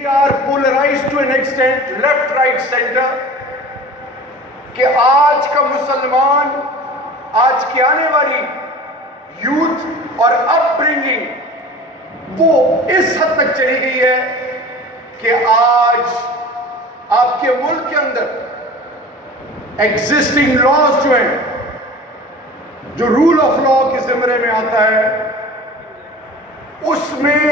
We are polarized to an extent, left, right, center, کہ آج کا مسلمان، آج کی آنے والی یوتھ اور اپ برنگنگ وہ اس حد تک چلی گئی ہے کہ آج آپ کے ملک کے اندر ایگزسٹنگ لاز جو ہیں، جو رول آف لا کے زمرے میں آتا ہے، اس میں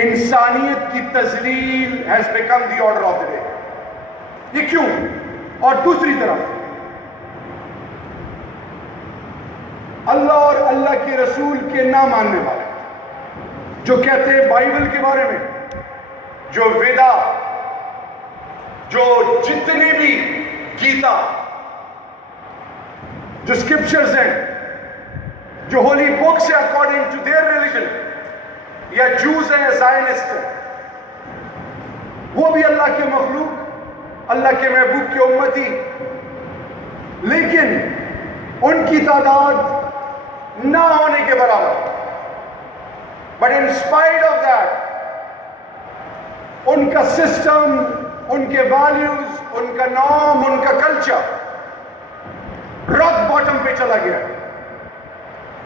انسانیت کی تذلیل has become the order of the day. یہ کیوں؟ اور دوسری طرف اللہ اور اللہ کے رسول کے نہ ماننے والے جو کہتے ہیں بائبل کے بارے میں، جو ویدا، جو جتنے بھی گیتا، جو اسکرپچرز ہیں، جو ہولی بکس ہیں اکارڈنگ ٹو دیئر ریلیجن، یا جوز ہیں یا زائنسٹ ہیں، وہ بھی اللہ کے مخلوق، اللہ کے محبوب کی امتی، لیکن ان کی تعداد نہ ہونے کے برابر. But in spite of that in کا سسٹم، ان کے ویلیوز، ان کا نام، ان کا کلچر راک باٹم پہ چلا گیا.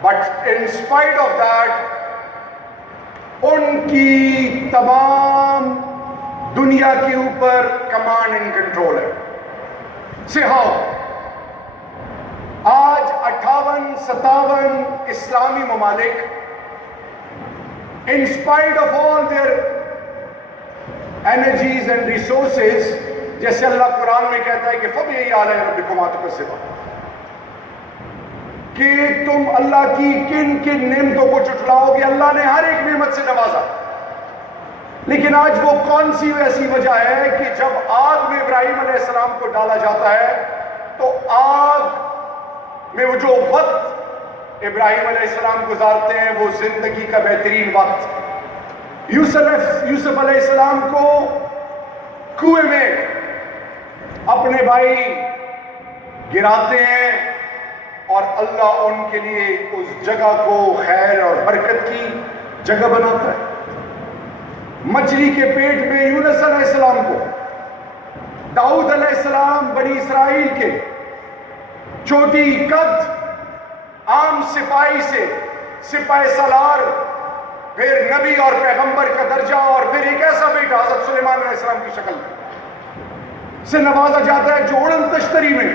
But in spite of that in کی تمام دنیا کے اوپر کمانڈ اینڈ کنٹرول ہے. سہاؤ آج 58-57 اسلامی ممالک in spite of all their energies and resources, جیسے اللہ قرآن میں کہتا ہے کہ فَبِأَيِّ آلَاءِ رَبِّكُمَا تُكَذِّبَانِ، کہ تم اللہ کی کن کن نعمتوں کو جھٹلاؤ گے. اللہ نے ہر ایک نعمت سے نوازا، لیکن آج وہ کون سی ایسی وجہ ہے کہ جب آگ میں ابراہیم علیہ السلام کو ڈالا جاتا ہے تو آگ میں وہ جو وقت ابراہیم علیہ السلام گزارتے ہیں وہ زندگی کا بہترین وقت. یوسف علیہ السلام کو کنویں میں اپنے بھائی گراتے ہیں اور اللہ ان کے لیے اس جگہ کو خیر اور برکت کی جگہ بناتا ہے. مچھلی کے پیٹ میں یونس علیہ السلام کو، داؤد علیہ السلام بنی اسرائیل کے چھوٹی قد عام سپاہی سے سپاہ سالار، پھر نبی اور پیغمبر کا درجہ، اور پھر ایک ایسا بیٹا حضرت سلیمان علیہ السلام کی شکل سے نوازا جاتا ہے جو اڑن تشتری میں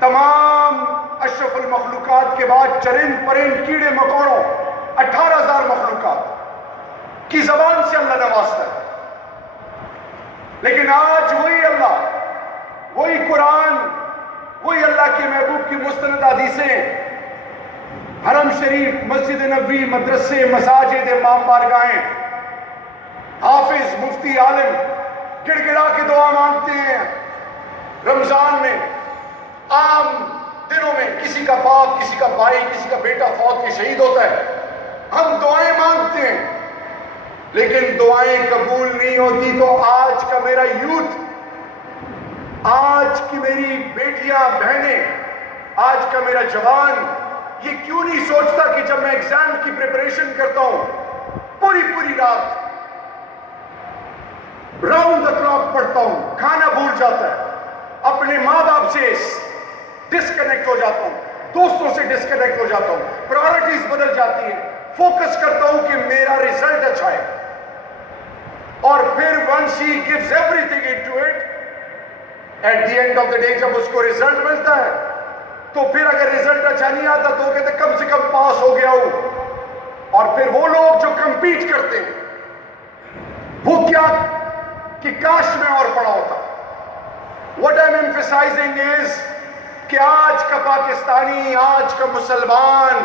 تمام اشرف المخلوقات کے بعد چرند پرند کیڑے مکوڑوں 18,000 مخلوقات کی زبان سے اللہ نوازتا ہے. لیکن آج وہی اللہ، وہی قرآن، وہی اللہ کے محبوب کی مستند حدیثیں، حرم شریف، مسجد نبوی، مدرسے، مساجد، امام بارگاہیں، حافظ، مفتی، عالم گڑ گڑا کے دعا مانگتے ہیں. رمضان میں، عام دنوں میں کسی کا باپ، کسی کا بھائی، کسی کا بیٹا فوت کے شہید ہوتا ہے، ہم دعائیں مانگتے ہیں، لیکن دعائیں قبول نہیں ہوتی. تو آج کا میرا یوتھ، آج کی میری بیٹیاں، بہنیں، آج کا میرا جوان یہ کیوں نہیں سوچتا کہ جب میں ایگزام کی پریپریشن کرتا ہوں، پوری رات راؤنڈ دا کلاک پڑھتا ہوں، کھانا بھول جاتا ہے، اپنے ماں باپ سے ڈسکنیکٹ ہو جاتا ہوں، دوستوں سے ڈسکنیکٹ ہو جاتا ہوں، پرائورٹیز بدل جاتی ہیں، فوکس کرتا ہوں کہ میرا ریزلٹ اچھا ہے. اور پھر once he gives everything into it, at the end of the day جب اس کو ریزلٹ ملتا ہے تو پھر اگر ریزلٹ اچھا نہیں آتا تو کہتے کم سے کم پاس ہو گیا ہوں. اور پھر وہ لوگ جو کمپیٹ کرتے ہیں وہ کیا کہ کاش میں اور پڑھا ہوتا. What I'm emphasizing is کہ آج کا پاکستانی، آج کا مسلمان،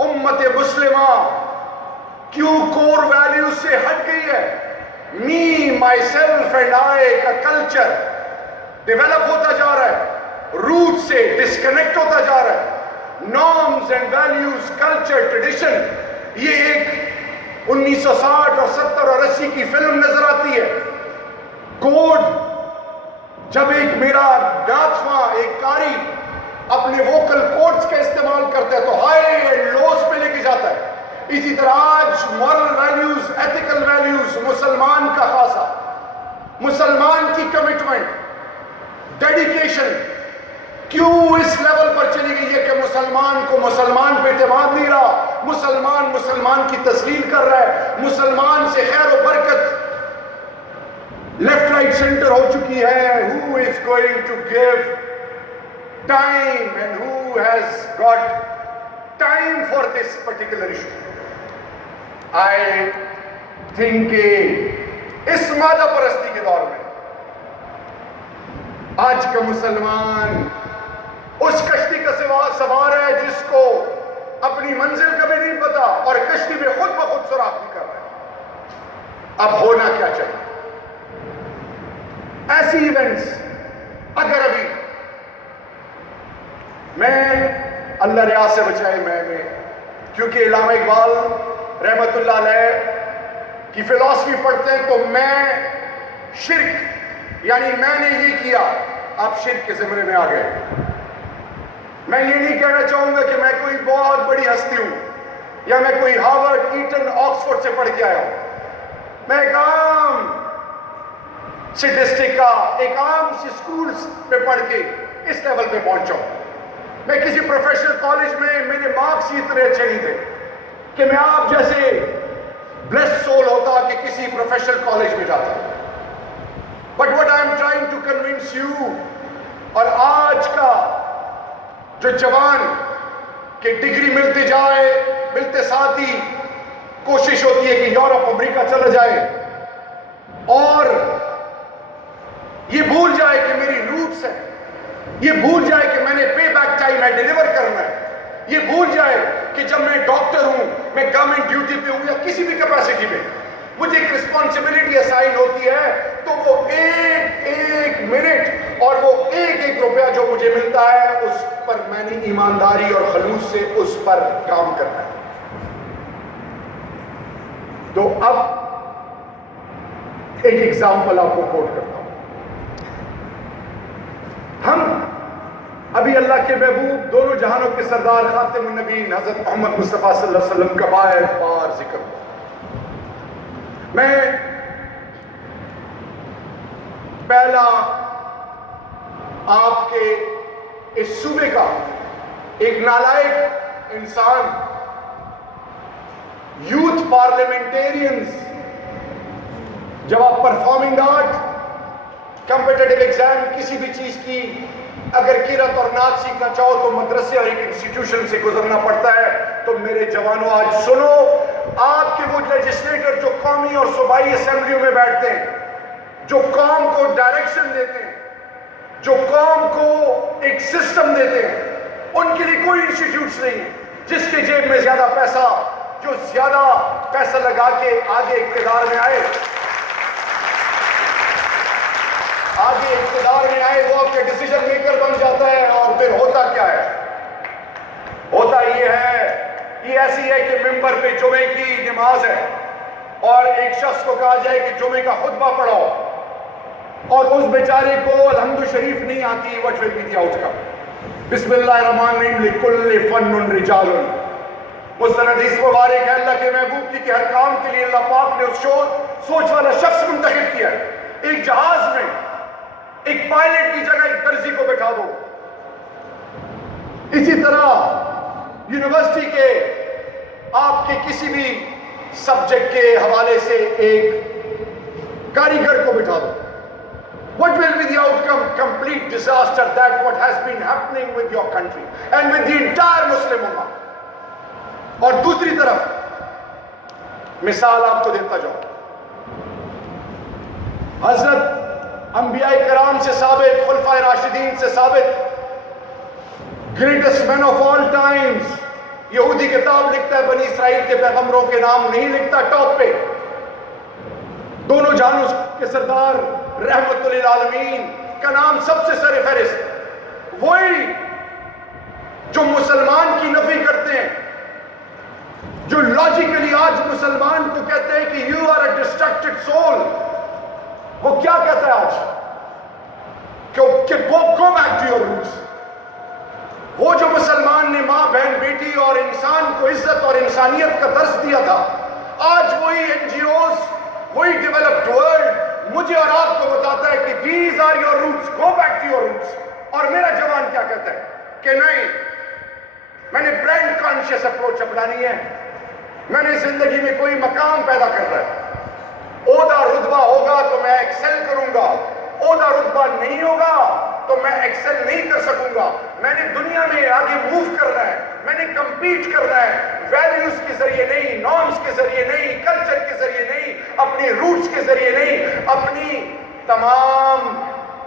امت مسلمہ کیوں کور ویلیوز سے ہٹ گئی ہے. می، مائی سیلف اینڈ آئی کا کلچر ڈیولپ ہوتا جا رہا ہے، روٹ سے ڈسکنیکٹ ہوتا جا رہا ہے. Norms and values, culture, tradition, یہ ایک 1960 اور 70 اور 80 کی فلم نظر آتی ہے. کوڈ، جب ایک میرا ناتواں، ایک قاری اپنے ووکل کوڈز کا استعمال کرتا ہے تو ہائی اینڈ لوز پہ لے کے جاتا ہے. اسی طرح آج مورل ویلیوز، ایتھیکل ویلیوز، مسلمان کا خاصہ، مسلمان کی کمٹمنٹ، ڈیڈیکیشن کیوں اس لیول پر چلی گئی ہے کہ مسلمان کو مسلمان پہ اعتماد نہیں رہا، مسلمان کی تذلیل کر رہا ہے، مسلمان سے خیر و برکت لیفٹ رائٹ سینٹر ہو چکی ہے. who is going to give time and who has got time for this particular issue. I think کہ اس مادہ پرستی کے دور میں آج کا مسلمان اس کشتی کا سوار ہے جس کو اپنی منزل کبھی نہیں پتا اور کشتی میں خود بخود سوراخ نہیں کر رہا ہے. اب ہونا کیا چاہیے؟ ایسی ایونٹس اگر ابھی میں اللہ ریاض سے بچائے میں کیونکہ علامہ اقبال رحمت اللہ علیہ کی فلسفی پڑھتے ہیں تو میں شرک یعنی میں نے یہ کیا آپ شرک کے زمرے میں آ گئے. میں یہ نہیں کہنا چاہوں گا کہ میں کوئی بہت بڑی ہستی ہوں یا میں کوئی ہارورڈ ایٹن آکسفورڈ سے پڑھ کے آیا ہوں. میں ایک عام سی ڈسٹرکٹ کا ایک عام سی سکولز پہ پڑھ کے اس لیول پہ پہنچا ہوں. میں کسی پروفیشنل کالج میں میرے مارکس ہی اتنے اچھے نہیں تھے کہ میں آپ جیسے بلیس سول ہوتا کہ کسی پروفیشنل کالج میں جاتا. But what I am trying to convince you, اور آج کا جو جوان کہ ڈگری ملتی جائے ملتے ساتھ ہی کوشش ہوتی ہے کہ یورپ امریکہ چلا جائے اور یہ بھول جائے کہ میری روٹس ہے، یہ بھول جائے کہ میں نے پے بیک ٹائم ہے ڈیلیور کرنا ہے، یہ بھول جائے کہ جب میں ڈاکٹر ہوں میں گورنمنٹ ڈیوٹی پہ ہوں یا کسی بھی کیپیسٹی میں مجھے ایک رسپانسبلٹی اسائن ہوتی ہے تو وہ ایک منٹ اور وہ ایک روپیہ جو مجھے ملتا ہے اس پر میں نے ایمانداری اور خلوص سے اس پر کام کرنا ہے. تو اب ایک ایگزامپل آپ کو کوٹ کرتا ہوں. ہم ابھی اللہ کے محبوب دونوں جہانوں کے سردار خاتم النبیین حضرت محمد مصطفیٰ صلی اللہ علیہ وسلم کا بار ذکر ہوا. میں پہلا آپ کے اس صوبے کا ایک نالائق انسان یوتھ پارلیمنٹیرینز جب آپ پرفارمنگ آرٹ کمپیٹیٹیو ایگزام کسی بھی چیز کی اگر قرات اور نعت سیکھنا چاہو تو مدرسے اور ایک انسٹیٹیوشن سے گزرنا پڑتا ہے. تو میرے جوانوں آج سنو، آپ کے وہ لیجسلیٹر جو قومی اور صوبائی اسمبلیوں میں بیٹھتے ہیں، جو قوم کو ڈائریکشن دیتے ہیں، جو قوم کو ایک سسٹم دیتے ہیں، ان کے لیے کوئی انسٹیٹیوٹس نہیں ہے. جس کے جیب میں زیادہ پیسہ، جو زیادہ پیسہ لگا کے آگے اقتدار میں آئے وہ آپ کے ڈیسیجن میکر بن جاتا ہے. اور پھر ہوتا کیا ہے؟ ہوتا یہ ہے، یہ ایسی ہے کہ ممبر پہ جمعے کی نماز ہے اور ایک شخص کو کہا جائے کہ جمعے کا خطبہ پڑھو اور اس بیچارے کو الحمد شریف نہیں آتی. What will be the outcome? بسم اللہ الرحمن الرحیم لکل فن رجال. مستند حدیث مبارک ہے اللہ کے محبوب کی کہ ہر کام کے لیے اللہ پاک نے اس سوچ والا شخص منتخب کیا ہے. ایک جہاز میں ایک پائلٹ کی جگہ ایک درزی کو بٹھا دو. اسی طرح یونیورسٹی کے آپ کے کسی بھی سبجیکٹ کے حوالے سے ایک کاریگر کو بٹھا دو. What will be the outcome? Complete disaster. That's what has been happening with your country and with the entire Muslim Ummah. اور دوسری طرف مثال آپ کو دیتا جاؤں، حضرت انبیاء کرام سے ثابت، خلفائے راشدین سے ثابت، greatest man of all times. یہودی کتاب لکھتا ہے بنی اسرائیل کے پیغمبروں کے نام نہیں لکھتا ٹاپ پہ. دونوں جہانوں کے سردار رحمت للعالمین کا نام سب سے سر فہرست. وہی جو مسلمان کی نفی کرتے ہیں، جو لاجیکلی آج مسلمان کو کہتے ہیں کہ you are a distracted soul, وہ کیا کہتا ہے آج کہ go back to your roots. وہ جو مسلمان نے ماں بہن بیٹی اور انسان کو عزت اور انسانیت کا درس دیا تھا، آج وہی NGOs، وہی ڈیولپڈ ورلڈ مجھے اور آپ کو بتاتا ہے کہ these are your roots, go back to your roots. اور میرا جوان کیا کہتا ہے کہ نہیں، میں نے برانڈ کانشیس اپروچ اپنانی ہے، میں نے زندگی میں کوئی مقام پیدا کرنا ہے، عہدہ رتبہ ہوگا تو میں ایکسل کروں گا، عہدہ رتبہ نہیں ہوگا تو میں ایکسل نہیں کر سکوں گا، میں نے دنیا میں آگے موو کرنا ہے، میں نے کمپیٹ کرنا ہے، ویلیوز کے ذریعے نہیں، نارمز کے ذریعے نہیں، کلچر کے ذریعے نہیں، اپنی روٹس کے ذریعے نہیں، اپنی تمام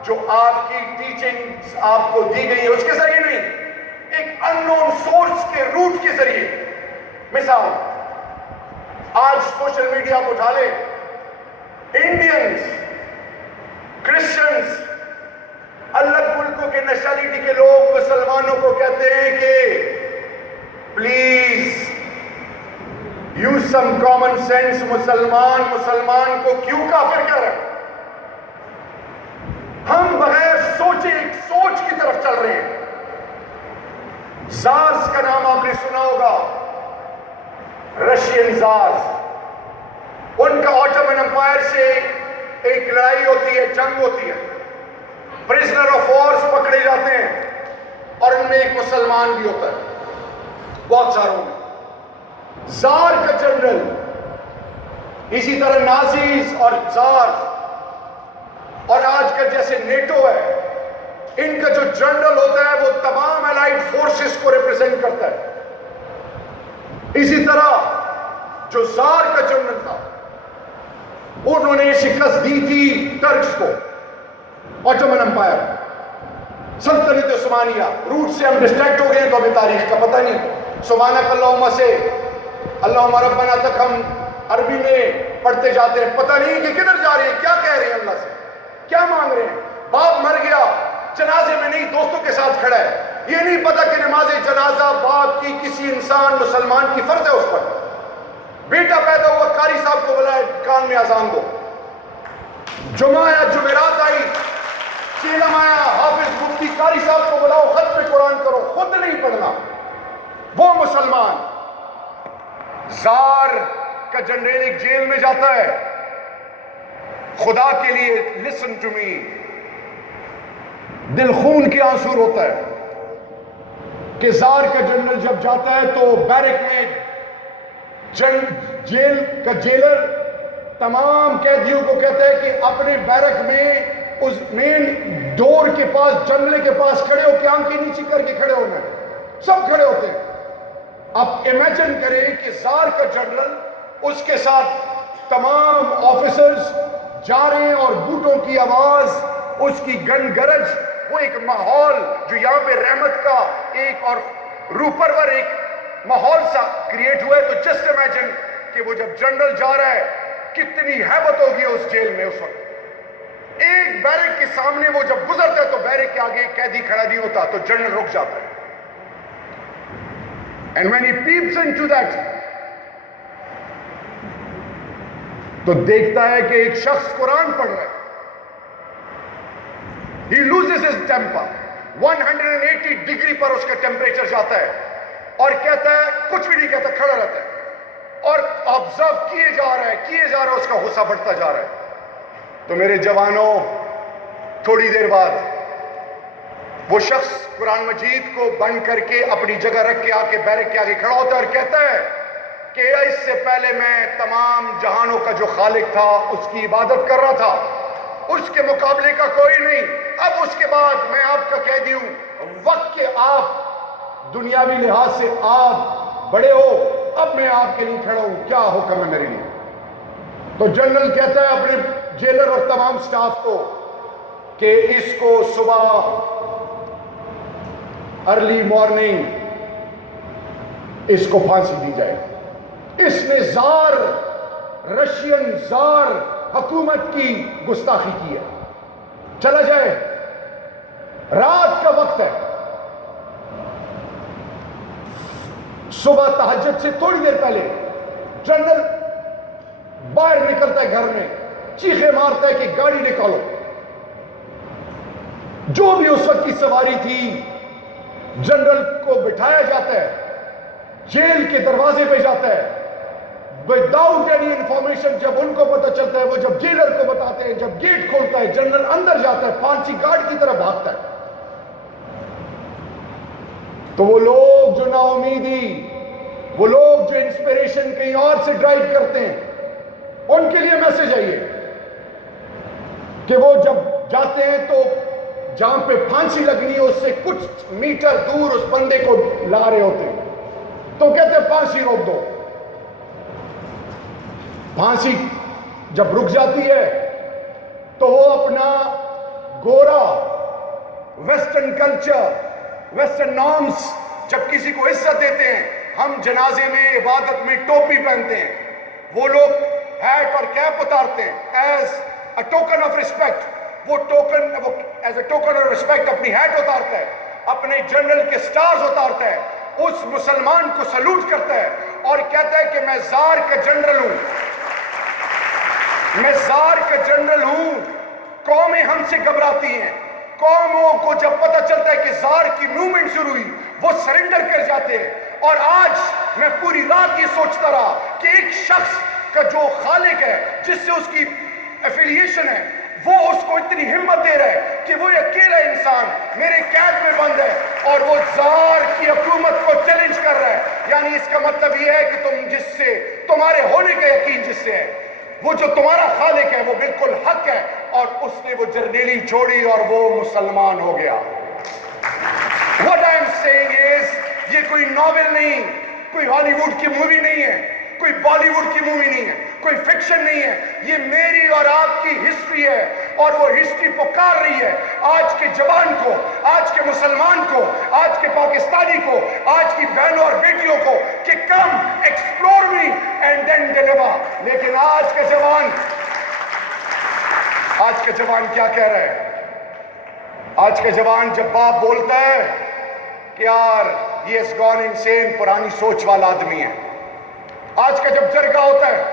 جو آپ کی ٹیچنگز آپ کو دی گئی ہے اس کے ذریعے نہیں، ایک اننون سورس کے روٹ کے ذریعے. مثال آج سوشل میڈیا کو اٹھا لے، انڈینز، کرسچنز، الگ ملکوں کے نیشنلٹی کے لوگ مسلمانوں کو کہتے ہیں کہ please use some common sense, مسلمان کو کیوں کافر کر رہے ہیں؟ ہم بغیر سوچے ایک سوچ کی طرف چل رہے ہیں. زارز کا نام آپ نے سنا ہوگا، رشین زارز. ان کا آٹومن امپائر سے ایک لڑائی ہوتی ہے، جنگ ہوتی ہے، پرزنر آف وارز پکڑے جاتے ہیں اور ان میں ایک مسلمان بھی ہوتا ہے بہت ساروں میں. زار کا جنرل، اسی طرح نازیز اور زار اور آج کل جیسے نیٹو ہے، ان کا جو جنرل ہوتا ہے وہ تمام الائیڈ فورسز کو ریپرزینٹ کرتا ہے. اسی طرح جو زار کا جنرل تھا، انہوں نے شکست دی تھی ٹرکس کو، آٹومن امپائر، سلطنت عثمانیہ. روٹ سے ہم ڈسٹریکٹ ہو گئے تو ابھی تاریخ کا پتہ نہیں. سبحانک اللہم سے اللہم ربنا تک ہم عربی میں پڑھتے جاتے ہیں، پتہ نہیں کہ کدھر جا رہے ہیں، کیا کہہ رہے ہیں، اللہ سے کیا مانگ رہے ہیں. باپ مر گیا، جنازے میں نہیں، دوستوں کے ساتھ کھڑا ہے، یہ نہیں پتا کہ نماز جنازہ باپ کی کسی انسان مسلمان کی فرض ہے اس پر. بیٹا پیدا ہوا، قاری صاحب کو بلائے کان میں اذان دو. جمعہ یا جمعرات آئی، چیلم آیا، حافظ مفتی قاری صاحب کو بلاؤ، ختم قرآن کرو، خود نہیں پڑھنا. وہ مسلمان. زار کا جنرل ایک جیل میں جاتا ہے، خدا کے لیے لسن ٹو می، دل خون کے آنسو ہوتا ہے کہ زار کا جنرل جب جاتا ہے تو بیرک میں جیل کا جیلر تمام قیدیوں کو کہتا ہے کہ اپنے بیرک میں اس مین ڈور کے پاس، جنگلے کے پاس کھڑے ہو کے آنکھیں نیچی کر کے کھڑے ہونا ہے. سب کھڑے ہوتے ہیں. اب امیجن کریں کہ زار کا جنرل، اس کے ساتھ تمام آفیسرز جا رہے ہیں اور بوٹوں کی آواز، اس کی گن گرج، وہ ایک ماحول جو یہاں پہ رحمت کا ایک اور روح پرور ایک ماحول سا کریٹ ہوا ہے. تو جسٹ امیجن کہ وہ جب جنرل جا رہا ہے کتنی ہیبت ہوگی اس جیل میں اس وقت. ایک بیرک کے سامنے وہ جب گزرتا ہے تو بیرک کے آگے قیدی کھڑا نہیں ہوتا، تو جنرل رک جاتا ہے. And when he peeps into that, تو دیکھتا ہے کہ ایک شخص قرآن پڑھ رہا ہے. He loses his temper. 180 degree پر اس کا ٹیمپریچر جاتا ہے اور کہتا ہے، کچھ بھی نہیں کہتا، کھڑا رہتا ہے اور آبزرو کیے جا رہا ہے، اس کا غصہ بڑھتا جا رہا ہے. تو میرے جوانوں، تھوڑی دیر بعد وہ شخص قرآن مجید کو بند کر کے اپنی جگہ رکھ کے آ کے بیرک کے آگے کھڑا ہوتا ہے اور کہتا ہے کہ اس سے پہلے میں تمام جہانوں کا جو خالق تھا اس کی عبادت کر رہا تھا، اس کے مقابلے کا کوئی نہیں. اب اس کے بعد میں آپ کا قیدی ہوں. وقت کے آپ دنیاوی لحاظ سے آپ بڑے ہو، اب میں آپ کے لیے کھڑا ہوں، کیا حکم ہے میرے لیے؟ تو جنرل کہتا ہے اپنے جیلر اور تمام سٹاف کو کہ اس کو صبح ارلی مارننگ اس کو پھانسی دی جائے. اس نے زار، رشین زار حکومت کی گستاخی کی ہے، چلا جائے. رات کا وقت ہے، صبح تہجد سے تھوڑی دیر پہلے جنرل باہر نکلتا ہے، گھر میں چیخے مارتا ہے کہ گاڑی نکالو. جو بھی اس وقت کی سواری تھی جنرل کو بٹھایا جاتا ہے, جیل کے دروازے پہ جاتا ہے وداؤٹ اینی انفارمیشن. جب ان کو پتہ چلتا ہے, وہ جب جیلر کو بتاتے ہیں, جب گیٹ کھولتا ہے, جنرل اندر جاتا ہے, پھانسی گارڈ کی طرح بھاگتا ہے. تو وہ لوگ جو نا امیدی, وہ لوگ جو انسپریشن کہیں اور سے ڈرائیو کرتے ہیں, ان کے لیے میسج ہے یہ کہ وہ جب جاتے ہیں تو جہاں پہ پھانسی لگنی ہے اس سے کچھ میٹر دور اس بندے کو لا رہے ہوتے ہیں, تو کہتے ہیں پھانسی روک دو. پھانسی جب رک جاتی ہے تو وہ اپنا گورا ویسٹرن کلچر, ویسٹرن نارمز, جب کسی کو عزت دیتے ہیں, ہم جنازے میں عبادت میں ٹوپی پہنتے ہیں, وہ لوگ ہیٹ اور کیپ اتارتے ہیں as a token of respect. وہ as a token of respect اپنی ہیٹ اتارتا ہے, اپنے جنرل کے سٹارز اتارتا ہے, اس مسلمان کو سلوٹ کرتا ہے اور کہتا ہے کہ میں زار کا جنرل ہوں, میں زار کا جنرل ہوں. قومیں ہم سے گھبراتی ہیں, قوموں کو جب پتہ چلتا ہے کہ زار کی موومنٹ شروع ہوئی وہ سرنڈر کر جاتے ہیں. اور آج میں پوری رات یہ سوچتا رہا کہ ایک شخص کا جو خالق ہے, جس سے اس کی ایفیلیشن ہے, وہ اس کو اتنی ہمت دے رہا ہے کہ وہ اکیلا انسان میرے قید میں بند ہے اور وہ زار کی حکومت کو چیلنج کر رہا ہے. یعنی اس کا مطلب یہ ہے کہ تم جس سے تمہارے ہونے کا یقین جس سے ہے, وہ جو تمہارا خالق ہے وہ بالکل حق ہے. اور اس نے وہ جرنیلی چھوڑی اور وہ مسلمان ہو گیا. What I am saying is, یہ کوئی ناول نہیں, کوئی ہالی ووڈ کی مووی نہیں ہے, کوئی بالی ووڈ کی مووی نہیں ہے, کوئی فکشن نہیں ہے. یہ میری اور آپ کی ہسٹری ہے, اور وہ ہسٹری پکار رہی ہے آج کے جوان کو, آج کے مسلمان کو, آج کے پاکستانی کو, آج کی بہنوں اور بیٹیوں کو کہ come explore me and then deliver. لیکن آج کا جوان کیا کہہ رہا ہے؟ آج کا جوان جب باپ بولتا ہے کہ یار یہ اس گون انسین پرانی سوچ والا آدمی ہے, آج کا جب جرگہ ہوتا ہے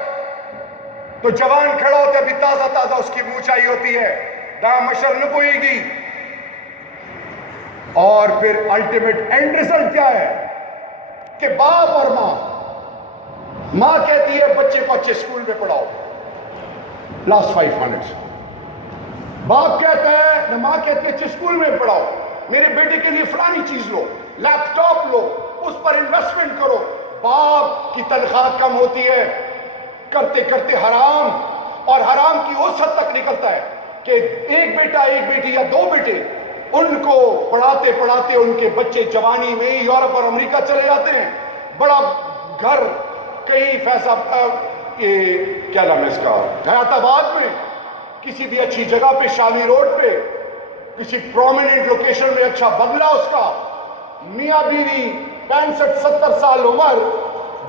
تو جوان کھڑا ہوتا ہے, ابھی تازہ تازہ اس کی مونچھائی ہوتی ہے, داں مشر نہ پوئے گی. اور پھر الٹیمیٹ اینڈ ریزلٹ کیا ہے کہ باپ اور ماں کہتی ہے بچے کو اچھے اسکول میں پڑھاؤ, لاسٹ 5 منٹس. باپ کہتا ہے نہ ماں کہتی ہے اچھے اسکول میں پڑھاؤ, میرے بیٹے کے لیے فلانی چیز لو, لیپ ٹاپ لو, اس پر انویسٹمنٹ کرو. باپ کی تنخواہ کم ہوتی ہے, کرتے کرتے حرام, اور حرام کی اس حد تک نکلتا ہے کہ ایک بیٹا, ایک بیٹی یا 2 بیٹے, ان کو پڑھاتے پڑھاتے ان کے بچے جوانی میں ہی یورپ اور امریکہ چلے جاتے ہیں. بڑا گھر کہیں یہ کیا نام ہے اس کا, حیات آباد میں, کسی بھی اچھی جگہ پہ, شامی روڈ پہ, کسی پرومیننٹ لوکیشن میں اچھا بنگلہ اس کا, میاں بیوی 65-70 سال عمر,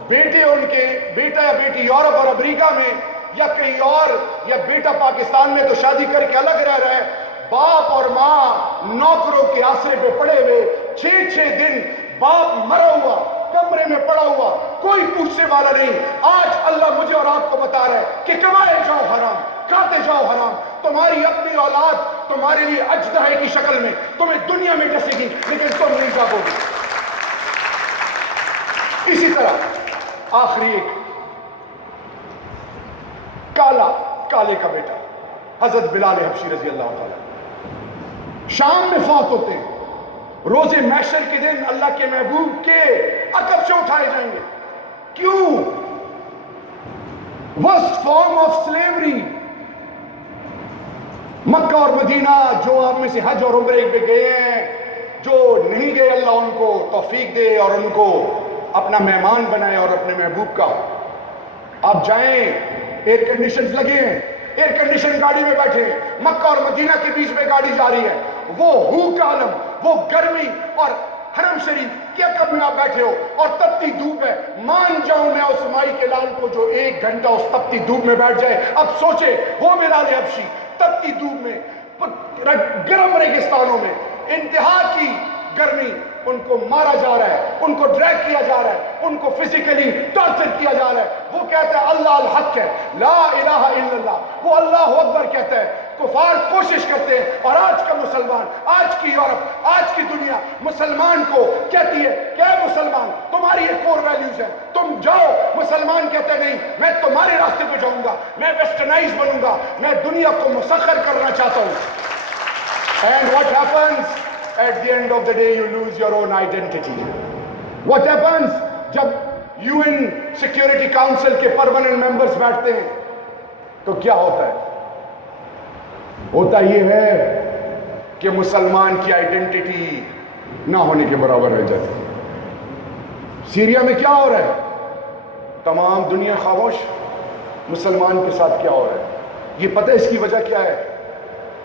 بیٹے ان کے, بیٹا یا بیٹی یورپ اور امریکہ میں یا کہیں اور, یا بیٹا پاکستان میں تو شادی کر کے الگ رہ رہے ہیں. باپ اور ماں نوکروں کے آسرے پہ پڑے ہوئے, 6 دن باپ مرا ہوا کمرے میں پڑا ہوا, کوئی پوچھنے والا نہیں. آج اللہ مجھے اور آپ کو بتا رہا ہے کہ کمائے جاؤ حرام, کھاتے جاؤ حرام. تمہاری اپنی اولاد تمہارے لیے اجدہے کی شکل میں تمہیں دنیا میں ڈسے گی, لیکن تم نہیں جاؤ گے. اسی طرح آخری ایک کالے کا بیٹا حضرت بلال حبشی رضی اللہ تعالیٰ شام میں فوت ہوتے ہیں. روز محشر کے دن اللہ کے محبوب کے عقب سے اٹھائے جائیں گے. کیوں؟ Worst form of slavery. Mecca اور مدینہ, جو آپ میں سے حج اور عمرے پہ گئے ہیں, جو نہیں گئے اللہ ان کو توفیق دے اور ان کو اپنا مہمان بنائے اور اپنے محبوب کا. آپ جائیں, ایئر کنڈیشنز لگے ہیں, ایئر کنڈیشن گاڑی میں بیٹھے ہیں, مکہ اور مدینہ کے بیچ میں گاڑی جا رہی ہے, وہ ہو کا عالم, وہ گرمی, اور حرم شریف کے عقب میں آپ بیٹھے ہو اور تپتی دھوپ ہے. مان جاؤں میں اس مائی کے لال کو جو 1 گھنٹہ اس تپتی دھوپ میں بیٹھ جائے. اب سوچے وہ بلال حبشی تپتی دھوپ میں, گرم ریگستانوں میں, انتہا کی گرمی, ان کو مارا جا رہا ہے، ان کو ڈریگ کیا جا رہا ہے، ان کو فزیکلی ٹارچر کیا جا رہا ہے، وہ کہتا ہے اللہ الحق ہے، لا الہ الا اللہ، وہ اللہ اکبر کہتا ہے۔ کفار کوشش کرتے ہیں، اور آج کا مسلمان، آج کی یورپ، آج کی دنیا مسلمان کو کہتی ہے کہ اے مسلمان تمہاری یہ کور ویلیوز ہے، تم جاؤ۔ مسلمان کہتے ہیں نہیں، میں تمہارے راستے پہ جاؤں گا، میں ویسٹرنائز بنوں گا، میں دنیا کو مسخر کرنا چاہتا ہوں۔ And what happens? At the end of the day you lose your own identity. What happens? جب UN Security Council کے پرماننٹ ممبرز بیٹھتے ہیں تو کیا ہوتا ہے؟ ہوتا یہ ہے کہ مسلمان کی آئیڈینٹی نہ ہونے کے برابر رہ جاتی ہے۔ سیریا میں کیا ہو رہا ہے؟ تمام دنیا خاموش، مسلمان کے ساتھ کیا ہو رہا ہے؟ یہ پتہ اس کی وجہ کیا ہے؟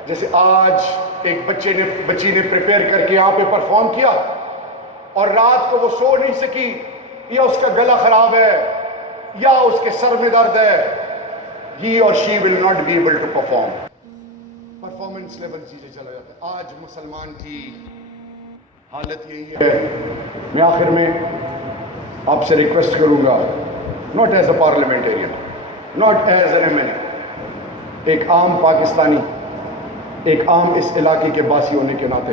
جیسے آج ایک بچی نے پریپیئر کر کے یہاں پہ پرفارم کیا اور رات کو وہ سو نہیں سکی، یا اس کا گلا خراب ہے یا اس کے سر میں درد ہے، he or she will not be able to perform. Performance level چیزیں چلا جاتا ہے۔ آج مسلمان کی حالت یہی ہے۔ میں آخر میں آپ سے ریکویسٹ کروں گا، not as a parliamentarian, not as an MLA، ایک عام پاکستانی، ایک عام اس علاقے کے باسی ہونے کے ناطے،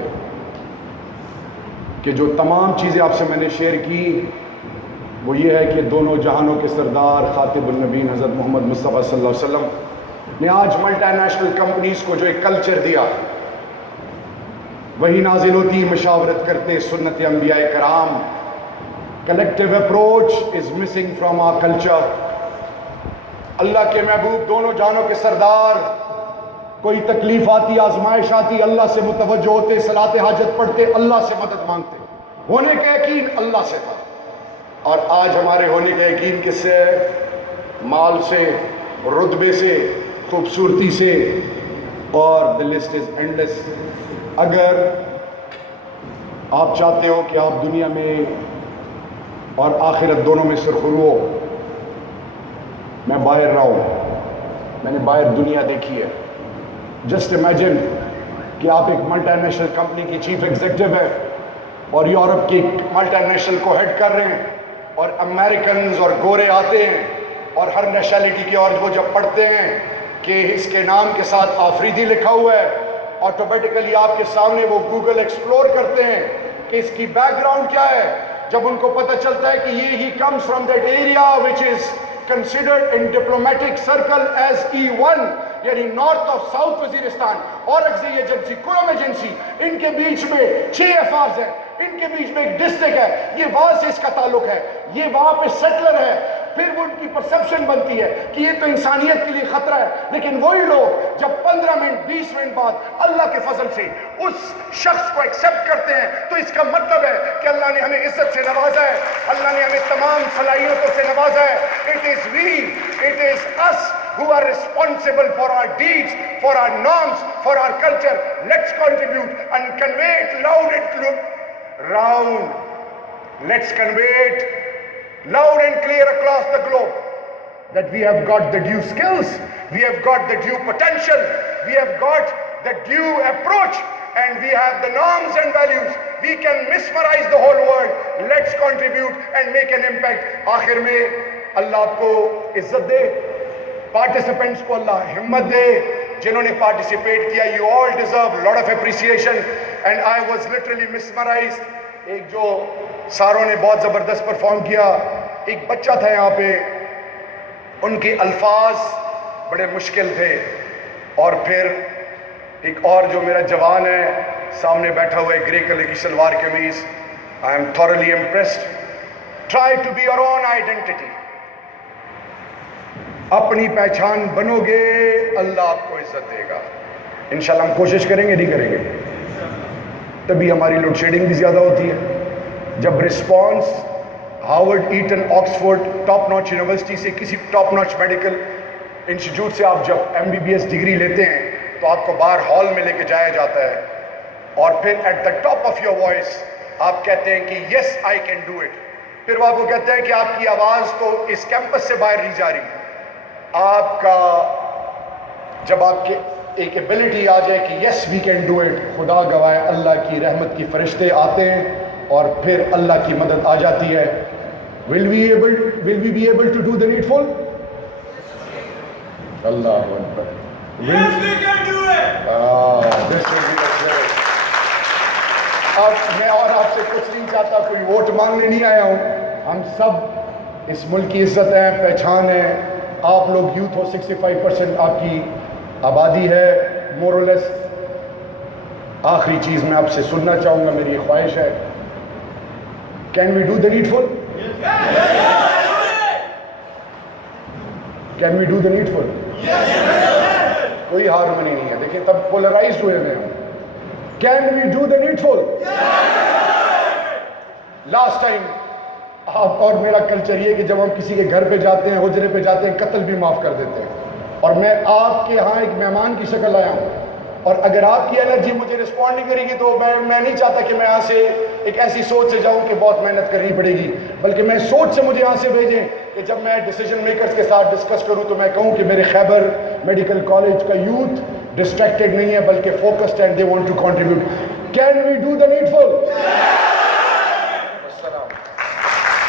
کہ جو تمام چیزیں آپ سے میں نے شیئر کی وہ یہ ہے کہ دونوں جہانوں کے سردار خاتم النبیین حضرت محمد مصطفیٰ صلی اللہ علیہ وسلم نے آج ملٹی نیشنل کمپنیز کو جو ایک کلچر دیا، وہی نازل ہوتی، مشاورت کرتے سنت انبیاء کرام۔ Collective approach is missing from our culture. اللہ کے محبوب دونوں جہانوں کے سردار، کوئی تکلیف آتی، آزمائش آتی، اللہ سے متوجہ ہوتے، صلاۃ حاجت پڑھتے، اللہ سے مدد مانگتے، ہونے کا یقین اللہ سے تھا۔ اور آج ہمارے ہونے کا یقین کس سے ہے؟ مال سے، رتبے سے، خوبصورتی سے، اور the list is endless۔ اگر آپ چاہتے ہو کہ آپ دنیا میں اور آخرت دونوں میں سرخرو ہو، میں باہر رہا ہوں، میں نے باہر دنیا دیکھی ہے۔ جسٹ امیجن کہ آپ ایک ملٹی نیشنل کمپنی کی چیف ایگزیکٹو ہے اور یورپ کی ملٹی نیشنل کو ہیڈ کر رہے ہیں، اور امریکنز اور گورے آتے ہیں، اور ہر نیشنلٹی کے، اور وہ جب پڑھتے ہیں کہ اس کے نام کے ساتھ آفریدی لکھا ہوا ہے، آٹومیٹیکلی آپ کے سامنے وہ گوگل ایکسپلور کرتے ہیں کہ اس کی بیک گراؤنڈ کیا ہے۔ جب ان کو پتہ چلتا ہے کہ یہ ہی comes from that area which is considered in diplomatic circle as E1، یعنی نارتھ اور ساؤتھ وزیرستان، اورکزئی ایجنسی، کرم ایجنسی، ان کے بیچ میں 6 افارز ہیں، ان کے بیچ میں ایک ڈسٹرکٹ ہے، یہ وہاں سے اس کا تعلق ہے، یہ وہاں پہ سیٹلر ہے۔ پھر وہ ان کی پرسیپشن بنتی ہے کہ یہ تو انسانیت کے لیے خطرہ ہے، لیکن وہی لوگ جب 15 منٹ 20 منٹ بعد اللہ کے فضل سے اس شخص کو ایکسیپٹ کرتے ہیں، تو اس کا مطلب ہے کہ اللہ نے ہمیں عزت سے نوازا ہے، اللہ نے ہمیں تمام صلاحیتوں سے نوازا ہے۔ It is we, it is us who are responsible for our deeds, for our norms, for our culture. Let's contribute and convey it loud and round. Let's convey it loud and clear across the globe that we have got the due skills, we have got the due potential, we have got the due approach, and we have the norms and values. We can mesmerize the whole world. Let's contribute and make an impact. آخر میں اللہ آپ کو عزت دے، participants کو اللہ ہمت دے، جنہوں نے participate کیا۔ You all deserve a lot of appreciation and I was literally mesmerized۔ ایک جو ساروں نے بہت زبردست پرفارم کیا، ایک بچہ تھا یہاں پہ، ان کے الفاظ بڑے مشکل تھے، اور پھر ایک اور جو میرا جوان ہے سامنے بیٹھا ہوا ہے، گرے کلر کی شلوار قمیض، I am thoroughly impressed۔ Try to be your own identity۔ اپنی پہچان بنو گے، اللہ آپ کو عزت دے گا۔ انشاءاللہ ہم کوشش کریں گے، نہیں کریں گے، تبھی ہماری لوڈ شیڈنگ بھی زیادہ ہوتی ہے۔ جب response Harvard, Eton, Oxford, top notch university سے، کسی ٹاپ ناچ میڈیکل انسٹیٹیوٹ سے آپ جب MBBS ڈگری لیتے ہیں تو آپ کو باہر ہال میں لے کے جایا جاتا ہے، اور پھر at the top of your voice آپ کہتے ہیں کہ yes I can do it. پھر وہ آپ کو کہتے ہیں کہ آپ کی آواز تو اس کیمپس سے باہر نہیں جا رہی۔ آپ کا جب آپ کے ایک ایبلٹی آ جائے کہ یس وی کین ڈو اٹ، خدا گواہ اللہ کی رحمت کی فرشتے آتے ہیں اور پھر اللہ کی مدد آ جاتی ہے. Will we be able to do the needful? Allah Akbar. Yes, we can do it. This will be the spirit. اب میں اور آپ سے کچھ نہیں چاہتا, کوئی ووٹ مانگنے نہیں آیا ہوں. ہم سب اس ملک کی عزت ہیں, پہچان ہے. آپ لوگ یوتھ ہو, 65% آپ کی آبادی ہے مورلیس. آخری چیز میں آپ سے سننا چاہوں گا, میری یہ خواہش ہے, can we do the needful? Can we do the needful? کوئی ہارمونی نہیں ہے. دیکھیں تب پولرائزڈ ہوئے ہیں. Can we do the needful? Last time آپ اور میرا کلچر یہ کہ جب ہم کسی کے گھر پہ جاتے ہیں, حجرے پہ جاتے ہیں, قتل بھی معاف کر دیتے ہیں. اور میں آپ کے ہاں ایک مہمان کی شکل آیا ہوں, اور اگر آپ کی الرجی مجھے رسپونڈ نہیں کرے گی تو میں نہیں چاہتا کہ میں یہاں سے ایک ایسی سوچ سے جاؤں کہ بہت محنت کرنی پڑے گی, بلکہ میں سوچ سے مجھے یہاں سے بھیجیں کہ جب میں ڈیسیجن میکرز کے ساتھ ڈسکس کروں تو میں کہوں کہ میرے خیبر میڈیکل کالج کا یوتھ ڈسٹریکٹڈ نہیں ہے بلکہ focused and they want to contribute. Can we do the نیڈفل؟